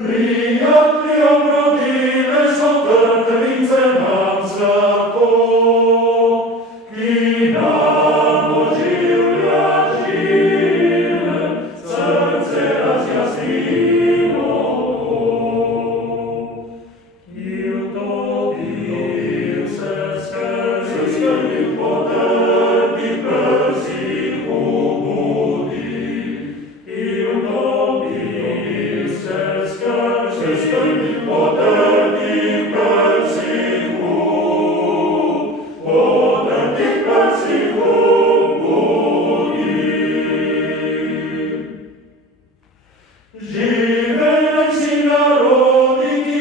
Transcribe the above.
Приятни обродile со тртрице нам свято, и нам oživlja žile, srce razjasnimo. I utopil se skrbi potrbi prsih ubudi, i utopil se skrbi potrbi prsih ubudi. Žive si narodi ti